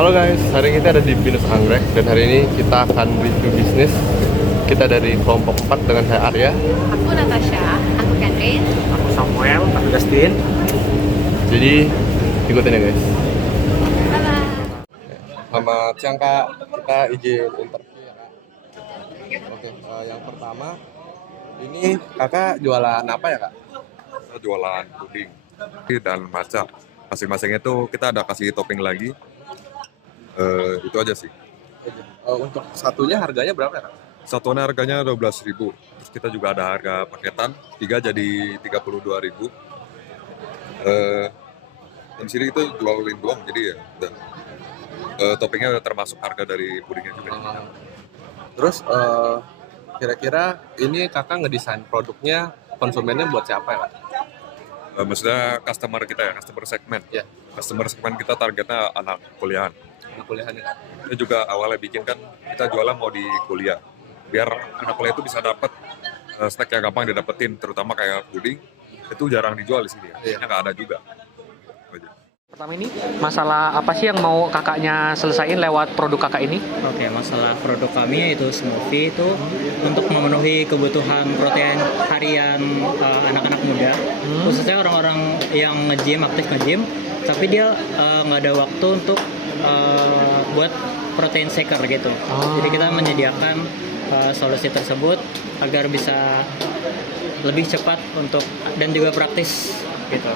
Halo guys, hari ini kita ada di Binus Anggrek dan hari ini kita akan review bisnis. Kita dari kelompok 4 dengan saya Arya. Aku Natasha, aku Catherine. Aku Samuel, aku Dustin. Jadi ikutin ya guys. Bye-bye. Selamat siang kak, kita izin interview ya kak. Oke, yang pertama ini kakak jualan apa ya kak? Kita jualan puding dan matcha. Masing-masing itu kita ada kasih topping lagi. Itu aja sih. Untuk satunya harganya berapa ya kak? Satuannya harganya 12.000. Terus kita juga ada harga paketan 3 jadi 32.000. Dan di sini kita jualin doang jadi ya udah. Toppingnya udah termasuk harga dari pudingnya juga. Terus kira-kira ini kakak ngedesain produknya konsumennya buat siapa ya kak? Maksudnya customer kita ya, customer segmen. Ya. Customer segmen kita targetnya anak kuliahan. Anak kuliahannya kak? Kita juga awalnya bikin kan kita jualan mau di kuliah. Biar anak kuliah itu bisa dapat snack yang gampang didapetin, terutama kayak puding itu jarang dijual di sini ya. Iya. Nggak ada juga. Itu aja. Pertama ini, masalah apa sih yang mau kakaknya selesaiin lewat produk kakak ini? Oke, masalah produk kami yaitu smoothie itu untuk memenuhi kebutuhan protein harian anak-anak muda, khususnya orang-orang yang nge-gym, aktif nge-gym, tapi dia nggak ada waktu untuk buat protein shaker gitu. Jadi kita menyediakan solusi tersebut agar bisa lebih cepat untuk dan juga praktis gitu.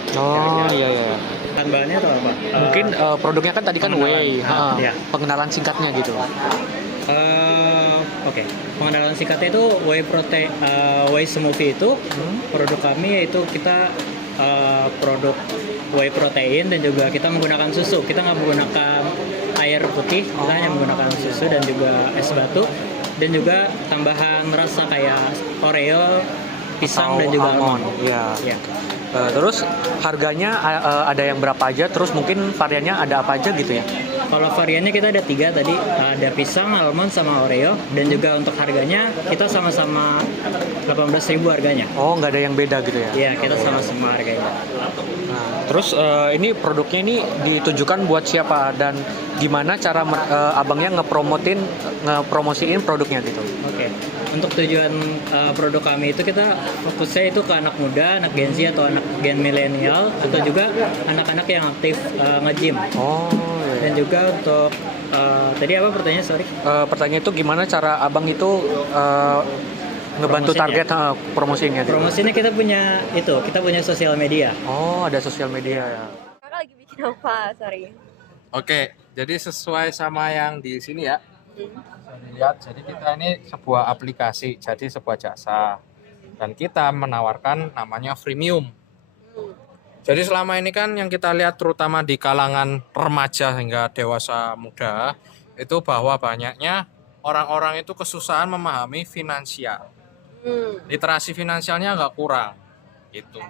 Iya. Bahan-bahannya atau apa? Mungkin produknya kan tadi kan pengenalan. whey, Iya. pengenalan singkatnya gitu. Oke, pengenalan singkatnya itu whey smoothie itu produk kami, yaitu kita produk whey protein dan juga kita menggunakan susu. Kita nggak menggunakan air putih, kita hanya menggunakan susu dan juga es batu dan juga tambahan rasa kayak Oreo, pisang dan juga almond. Iya. Ya. Terus harganya ada yang berapa aja? Terus mungkin variannya ada apa aja gitu ya? Kalau variannya kita ada 3 tadi, ada pisang, almond, sama Oreo. Dan juga untuk harganya kita sama-sama 18.000 harganya. Oh, nggak ada yang beda gitu ya? Iya, kita sama-sama harganya. Nah, terus ini produknya ini ditujukan buat siapa dan gimana cara abangnya ngepromosiin produknya gitu? Oke, untuk tujuan produk kami itu kita fokusnya itu ke anak muda, anak Gen Z atau anak Gen milenial, atau juga anak-anak yang aktif nge-gym. Oh, iya. Dan juga untuk tadi apa pertanyaannya, sorry? Pertanyaan itu gimana cara abang itu ngebantu Promosinya. target promosinya gitu? Promosinya kita punya sosial media. Oh, ada sosial media ya. Kakak lagi bikin apa? Sorry. Oke, jadi sesuai sama yang di sini ya. Bisa dilihat, jadi kita ini sebuah aplikasi, jadi sebuah jasa. Dan kita menawarkan namanya freemium. Jadi selama ini kan yang kita lihat terutama di kalangan remaja hingga dewasa muda, itu bahwa banyaknya orang-orang itu kesusahan memahami finansial. Literasi finansialnya agak kurang gitu.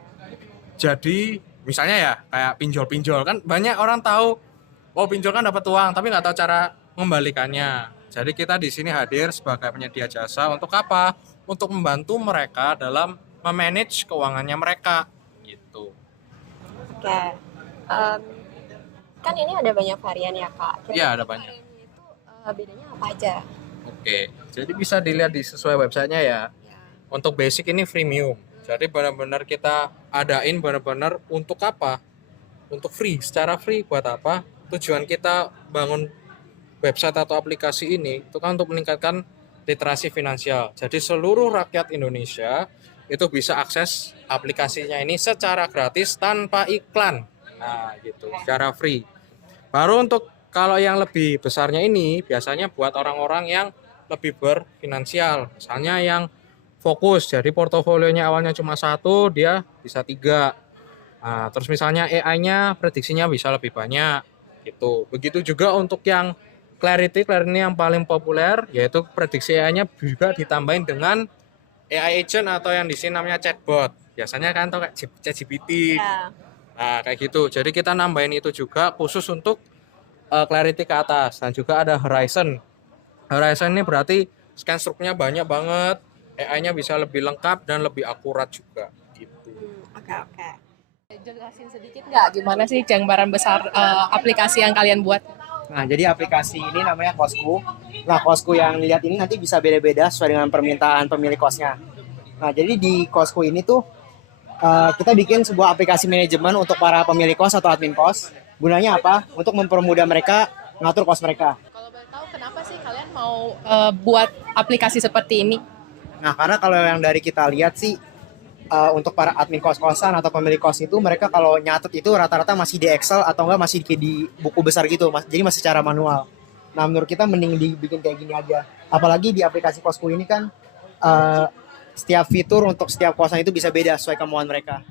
Jadi misalnya ya kayak pinjol-pinjol kan banyak orang tahu, oh pinjol kan dapat uang tapi nggak tahu cara mengembalikannya. Jadi kita di sini hadir sebagai penyedia jasa untuk apa? Untuk membantu mereka dalam memanage keuangannya mereka gitu. Oke. Kan ini ada banyak varian ya kak. Kira-kira Iya, ada banyak. variannya itu bedanya apa aja? Oke, jadi bisa dilihat di sesuai websitenya ya. Untuk basic ini freemium. Jadi benar-benar kita adain benar-benar untuk apa? Untuk free, secara free buat apa? Tujuan kita bangun website atau aplikasi ini itu kan untuk meningkatkan literasi finansial. Jadi seluruh rakyat Indonesia itu bisa akses aplikasinya ini secara gratis tanpa iklan. Nah, gitu, secara free. Baru untuk kalau yang lebih besarnya ini biasanya buat orang-orang yang lebih berfinansial. Misalnya yang fokus, jadi portofolionya awalnya cuma 1, dia bisa 3. Nah, terus misalnya AI-nya prediksinya bisa lebih banyak gitu. Begitu juga untuk yang Clarity yang paling populer, yaitu prediksi AI-nya juga ditambahin dengan AI agent atau yang di sini namanya chatbot. Biasanya kan tuh kayak ChatGPT. Ya. Nah, kayak gitu. Jadi kita nambahin itu juga khusus untuk Clarity ke atas. Dan juga ada Horizon. Horizon ini berarti scan struknya banyak banget. AI-nya bisa lebih lengkap dan lebih akurat juga gitu. Oke. Jelasin sedikit nggak gimana sih gambaran besar aplikasi yang kalian buat? Nah, jadi aplikasi ini namanya Kosku. Nah, Kosku yang dilihat ini nanti bisa beda-beda sesuai dengan permintaan pemilik kosnya. Nah, jadi di Kosku ini tuh kita bikin sebuah aplikasi manajemen untuk para pemilik kos atau admin kos. Gunanya apa? Untuk mempermudah mereka ngatur kos mereka. Kalau boleh tahu kenapa sih kalian mau buat aplikasi seperti ini? Nah, karena kalau yang dari kita lihat sih, untuk para admin kos-kosan atau pemilik kos itu, mereka kalau nyatet itu rata-rata masih di Excel atau enggak masih di buku besar gitu, jadi masih secara manual. Nah, menurut kita mending dibikin kayak gini aja. Apalagi di aplikasi Kosku ini kan, setiap fitur untuk setiap kosan itu bisa beda sesuai kemauan mereka.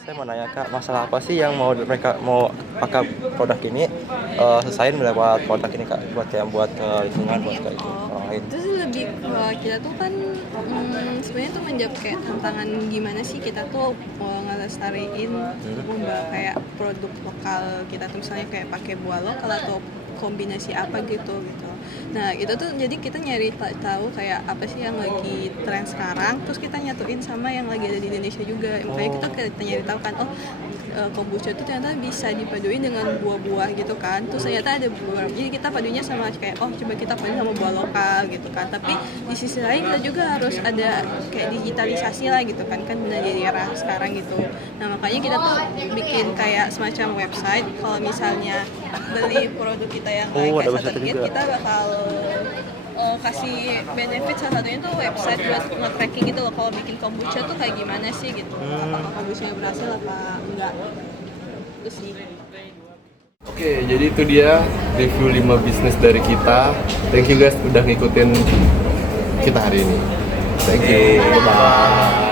Saya mau nanya Kak, masalah apa sih yang mereka mau pakai produk ini selesaiin lewat produk ini Kak, buat lingkungan, buat kayak gitu orang lain. Itu sih lebih kita tuh kan sebenarnya tuh menjawab kayak tantangan gimana sih kita tuh ngelestariin kayak produk lokal kita tuh, misalnya kayak pakai buah lokal atau kombinasi apa gitu. Nah itu tuh jadi kita nyari tahu kayak apa sih yang lagi tren sekarang, terus kita nyatuin sama yang lagi ada di Indonesia juga. Makanya kita nyari tahu kan, kombucha itu ternyata bisa dipaduin dengan buah-buah gitu kan. Terus ternyata ada buah, jadi kita padunya sama kayak coba kita paduin sama buah lokal gitu kan. Tapi di sisi lain kita juga harus ada kayak digitalisasi lah gitu kan udah jadi era sekarang gitu. Nah makanya kita tuh bikin kayak semacam website. Kalau misalnya beli produk kita yang kayak satelit, kita bakal kasih benefit, salah satunya tuh website buat nge-tracking gitu loh, kalau bikin kombucha tuh kayak gimana sih gitu, apakah kombucha berhasil apa enggak, itu sih. Oke, jadi itu dia review 5 bisnis dari kita. Thank you guys udah ngikutin kita hari ini. Thank you. Bye-bye.